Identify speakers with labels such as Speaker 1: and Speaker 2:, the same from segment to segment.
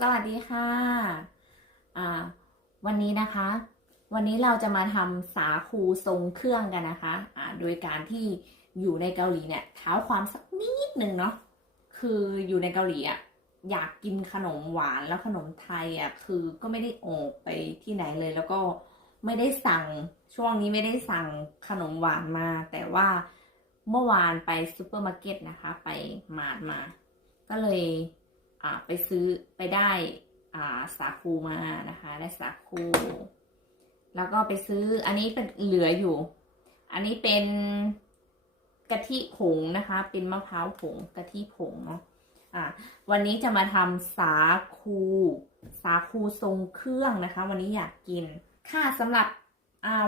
Speaker 1: สวัสดีค่ะอ่าวันนี้นะคะ วันนี้เราจะมาทำสาคูทรงเครื่องกันนะคะอ่าโดยการที่อยู่ในเกาหลีเนี่ยเท้าความสักนิดหนึ่งเนาะคืออยู่ในเกาหลีอะอยากกินขนมหวานแล้วขนมไทยอะคือก็ไม่ได้ออกไปที่ไหนเลยแล้วก็ไม่ได้สั่งช่วงนี้ไม่ได้สั่งขนมหวานมา แต่ว่าเมื่อวานไปซูเปอร์มาร์เก็ตนะคะ ไปมาดมา ก็เลย ไปซื้อไปได้าสาคูมานะคะได้สาคูแล้วก็ไปซื้ออันนี้เป็นเหลืออยู่ อันนี้เป็นกะทิผงนะคะ เป็นมะพร้าวผงกะทิผงเนาะอ่าวันนี้จะมาทำสาคู สาคูทรงเครื่องนะคะ วันนี้อยากกิน ค่ะสำหรับ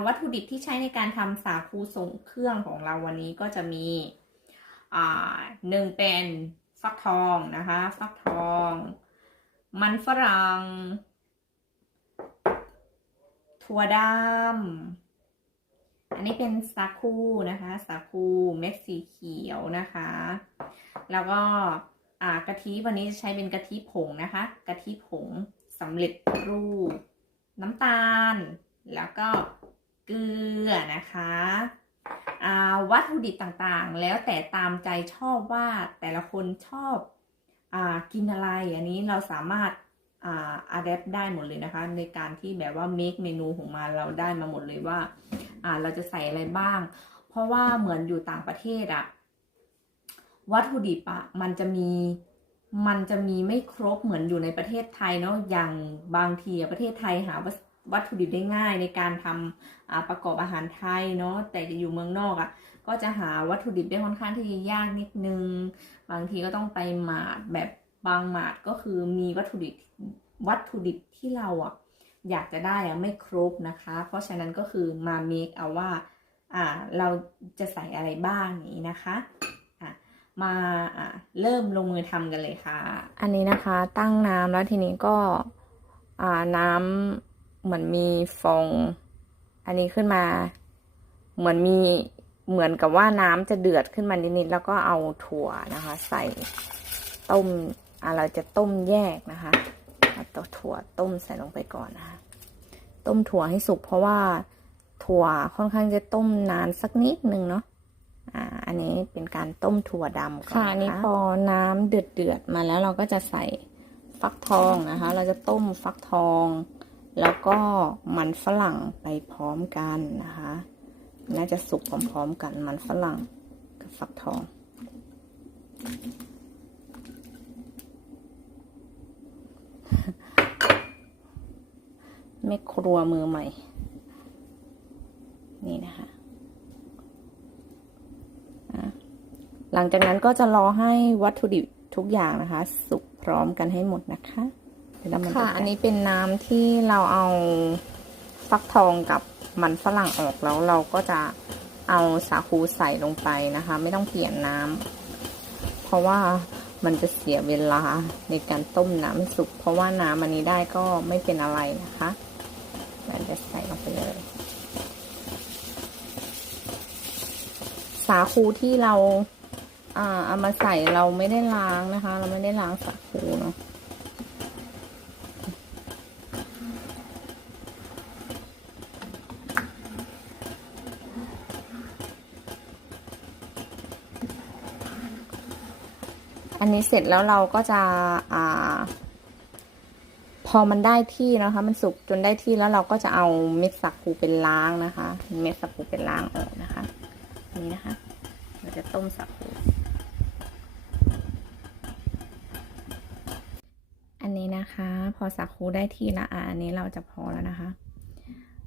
Speaker 1: วัตถุดิบที่ใช้ในการทำสาคูทรงเครื่องของเราวันนี้ก็จะมีหนึ่งเป็น ฟักทองนะคะ ฟักทอง มันฝรั่ง ถั่วดำ อันนี้เป็นสาคูนะคะ สาคูเม็ดสีเขียวนะคะ แล้วก็อ่ากะทิวันนี้จะใช้เป็นกะทิผงนะคะ กะทิผงสำเร็จรูป น้ำตาล แล้วก็เกลือนะคะ วัตถุดิบต่างๆ แล้วแต่ตามใจชอบว่าแต่ละคนชอบอกินอะไร อันนี้เราสามารถอัดแอปได้หมดเลยนะคะ ในการที่แบบว่า make เมนูของมาเราได้มาหมดเลยว่าเราจะใส่อะไรบ้าง เพราะว่าเหมือนอยู่ต่างประเทศอะวัตถุดิบอะมันจะมีมันจะมีไม่ครบเหมือนอยู่ในประเทศไทยเนาะอย่างบางทีประเทศไทยหา วัตถุดิบได้ง่ายในการทำอ่าประกอบอาหารไทยเนาะแต่จะอยู่เมืองนอกอะก็จะหาวัตถุดิบได้ค่อนข้างที่จะยากนิดนึง บางทีก็ต้องไปหมาดแบบบางหมาดก็คือมีวัตถุดิบวัตถุดิบที่เราอะอยากจะได้อะไม่ครบนะคะ เพราะฉะนั้นก็คือมาเมคเอาว่าอ่าเราจะใส่อะไรบ้างนี้นะคะมาอ่าเริ่มลงมือทำกันเลยค่ะ อันนี้นะคะตั้งน้ำแล้วทีนี้ก็น้ำ เหมือนมีฟอง อันนี้ขึ้นมา เหมือนมีเหมือนกับว่าน้ำจะเดือดขึ้นมานิดๆแล้วก็เอาถั่วนะคะ ใส่ต้มอะเราจะต้มแยกนะคะเอาตัวถั่วต้มใส่ลงไปก่อนนะคะ ต้มถั่วให้สุกเพราะว่าถั่วค่อนข้างจะต้มนานสักนิดนึงเนาะอ่า อันนี้เป็นการต้มถั่วดำก่อนค่ะอันนี้พอน้ำเดือดเดือดมาแล้วเราก็จะใส่ฟักทองนะคะ เราจะต้มฟักทอง แล้วก็มันฝรั่งไปพร้อมกันนะคะ น่าจะสุกพร้อมๆกันมันฝรั่งกับฟักทองแม่ครัวมือใหม่ นี่นะคะอะหลังจากนั้นก็จะรอให้วัตถุดิบทุกอย่างนะคะ สุกพร้อมกันให้หมดนะคะ เดี๋ยวเรามาดูค่ะ อันนี้เป็นน้ำที่เราเอาฟักทองกับมันฝรั่งออกแล้วเราก็จะเอาสาคูใส่ลงไปนะคะ ไม่ต้องเปลี่ยนน้ำเพราะว่ามันจะเสียเวลาในการต้มน้ำให้สุกเพราะว่าน้ำอันนี้ได้ก็ไม่เป็นอะไรนะคะเราจะใส่ลงไปเลยสาคูที่เรา อ่าเอามาใส่เราไม่ได้ล้างนะคะ เราไม่ได้ล้างสาคูเนาะ อันนี้เสร็จแล้วเราก็จะอ่า พอมันได้ที่นะคะ มันสุกจนได้ที่แล้วเราก็จะเอาเม็ดสักคูเป็นล้างนะคะ เม็ดสักคูเป็นล้างออกนะคะนี้นะคะ เราจะต้มสักคูอันนี้นะคะ พอสักคูได้ที่ละอะอันนี้เราจะพอแล้วนะคะ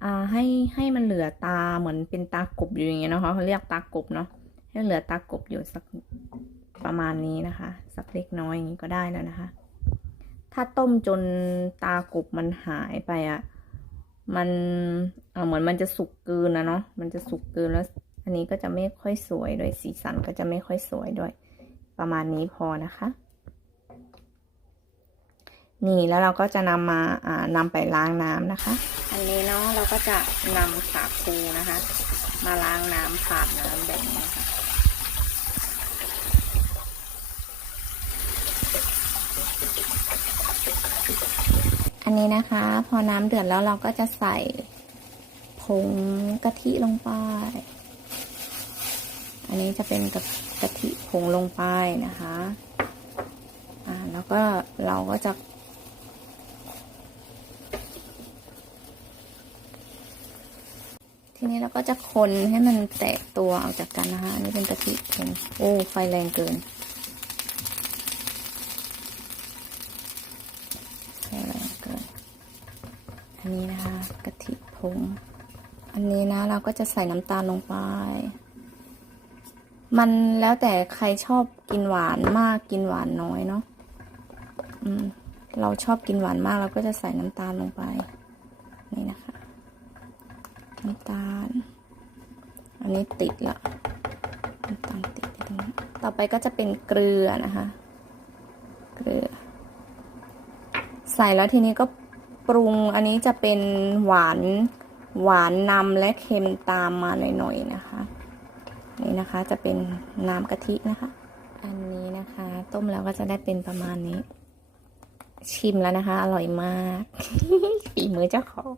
Speaker 1: อ่าให้ให้มันเหลือตาเหมือนเป็นตากบอยู่อย่างเงี้ยนะคะเขาเรียกตากบเนาะให้เหลือตากบอยู่สัก ประมาณนี้นะคะ สักเล็กน้อยอย่างนี้ก็ได้แล้วนะคะ ถ้าต้มจนตากบมันหายไปอะ่ะมันเเหมือนมันจะสุกเกินนะเนาะมันจะสุกเกินแล้ว อันนี้ก็จะไม่ค่อยสวยด้วยสีสันก็จะไม่ค่อยสวยด้วย ประมาณนี้พอนะคะ นี่แล้วเราก็จะนำมาอ่านำไปล้างน้ำนะคะ อันนี้เนาะเราก็จะนำสาคูนะคะ มาล้างน้ำผ่านน้ำแบบนี้ค่ะ
Speaker 2: อั
Speaker 1: นนี้นะคะ พอน้ำเดือดแล้วเราก็จะใส่ผงกะทิลงไป อันนี้จะเป็นกะกะทิผงลงไปนะคะ อ่า แล้วก็เราก็จะ ทีนี้เราก็จะคนให้มันแตกตัวออกจากกันนะคะ อันนี้เป็นกะทิผงโอ้ ไฟแรงเกิน ไฟแรงเกิน อั นี้นะคะกะทิผง อันนี้นะเราก็จะใส่น้ำตาลลงไป มันแล้วแต่ใครชอบกินหวานมากกินหวานน้อยเนาะเราชอบกินหวานมากเราก็จะใส่น้ำตาลลงไป นี่นะคะ น้ำตาล อันนี้ติดละน้ำตาลติดตรงนี้ต่อไปก็จะเป็นเกลือนะคะ เกลือ ใส่แล้วทีนี้ก็ ปรุงอันนี้จะเป็นหวานหวานนำและเค็มตามมาหน่อยๆนะคะ นี่นะคะจะเป็นน้ำกะทินะคะ อันนี้นะคะ ต้มแล้วก็จะได้เป็นประมาณนี้ ชิมแล้วนะคะ อร่อยมากฝีมือเจ้าของ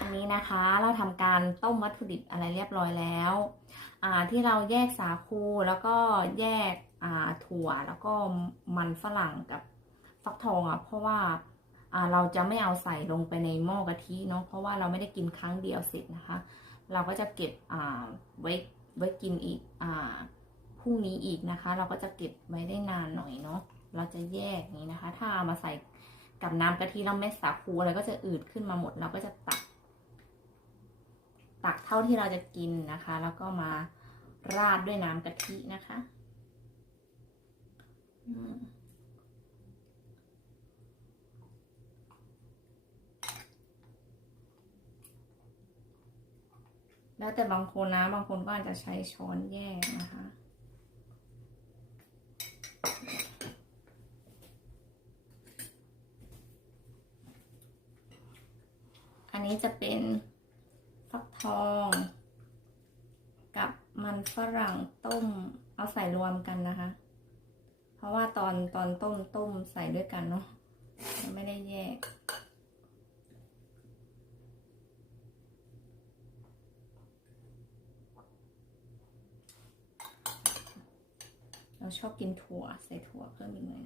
Speaker 1: อันนี้นะคะเราทำการต้มวัตถุดิบอะไรเรียบร้อยแล้วอ่าที่เราแยกสาคูแล้วก็แยกอ่าถั่วแล้วก็มันฝรั่งกับฟักทองอะเพราะว่า เราจะไม่เอาใส่ลงไปในหม้อกะทิเนาะเพราะว่าเราไม่ได้กินครั้งเดียวเสร็จนะคะ เราก็จะเก็บไว้ไว้กินอีกอพรุ่งนี้อีกนะคะ เราก็จะเก็บไว้ได้นานหน่อยเนาะเราจะแยกนี้นะคะ ถ้าเอามาใส่กับน้ำกะทิแล้วเม็ดสาคูอะไรก็จะอืดขึ้นมาหมด เราก็จะตัก ตักเท่าที่เราจะกินนะคะ แล้วก็มาราดด้วยน้ำกะทินะคะ อืม แล้วแต่บางคนนะ บางคนก็อาจจะใช้ช้อนแยกนะคะ อันนี้จะเป็นฟักทอง กับมันฝรั่งต้ม เอาใส่รวมกันนะคะ เพราะว่าตอนตอนต้มต้มใส่ด้วยกันเนาะไม่ได้แยก เราชอบกินถั่วใส่ถั่วเพิ่มอีกหน่อย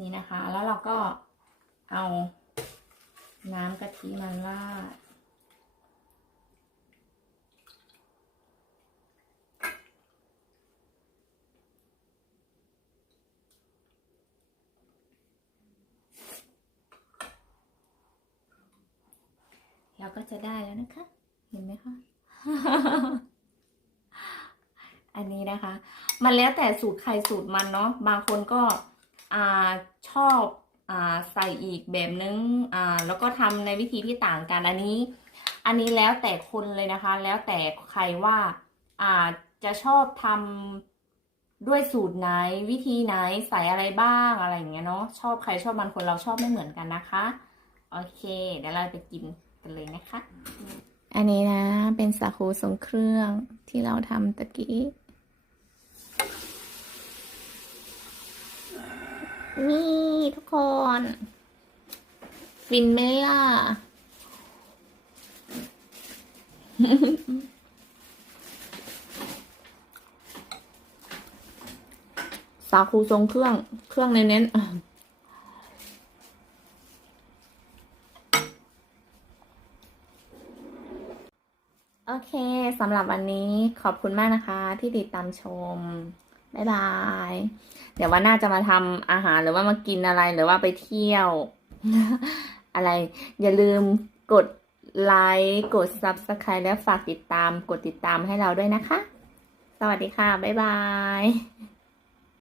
Speaker 1: นี่นะคะ แล้วเราก็เอาน้ำกะทิมาราดเราก็จะได้แล้วนะคะ เห็นไหมคะ อันนี้นะคะ มันแล้วแต่สูตรใครสูตรมันเนาะ บางคนก็อ่าชอบอ่าใส่อีกแบบนึงอ่าแล้วก็ทำในวิธีที่ต่างกัน อันนี้ อันนี้แล้วแต่คนเลยนะคะ แล้วแต่ใครว่าอ่าจะชอบทำด้วยสูตรไหนวิธีไหนใส่อะไรบ้างอะไรอย่างเงี้ยเนาะชอบใครชอบมันคนเราชอบไม่เหมือนกันนะคะ โอเค เดี๋ยวเราไปกินกันเลยนะคะ อันนี้นะ เป็นสาคูทรงเครื่องที่เราทำตะกี้ นี่ทุกคน ฟินไหมล่ะ สาคูทรงเครื่อง เครื่องเน้นๆ โอเคสำหรับวันนี้ขอบคุณมากนะคะที่ติดตามชม บ๊ายบาย เดี๋ยววันหน้าจะมาทำอาหารหรือว่ามากินอะไรหรือว่าไปเที่ยว อะไร อย่าลืมกดไลค์กด Subscribe และฝากติดตามกดติดตามให้เราด้วยนะคะ สวัสดีค่ะ บ๊ายบาย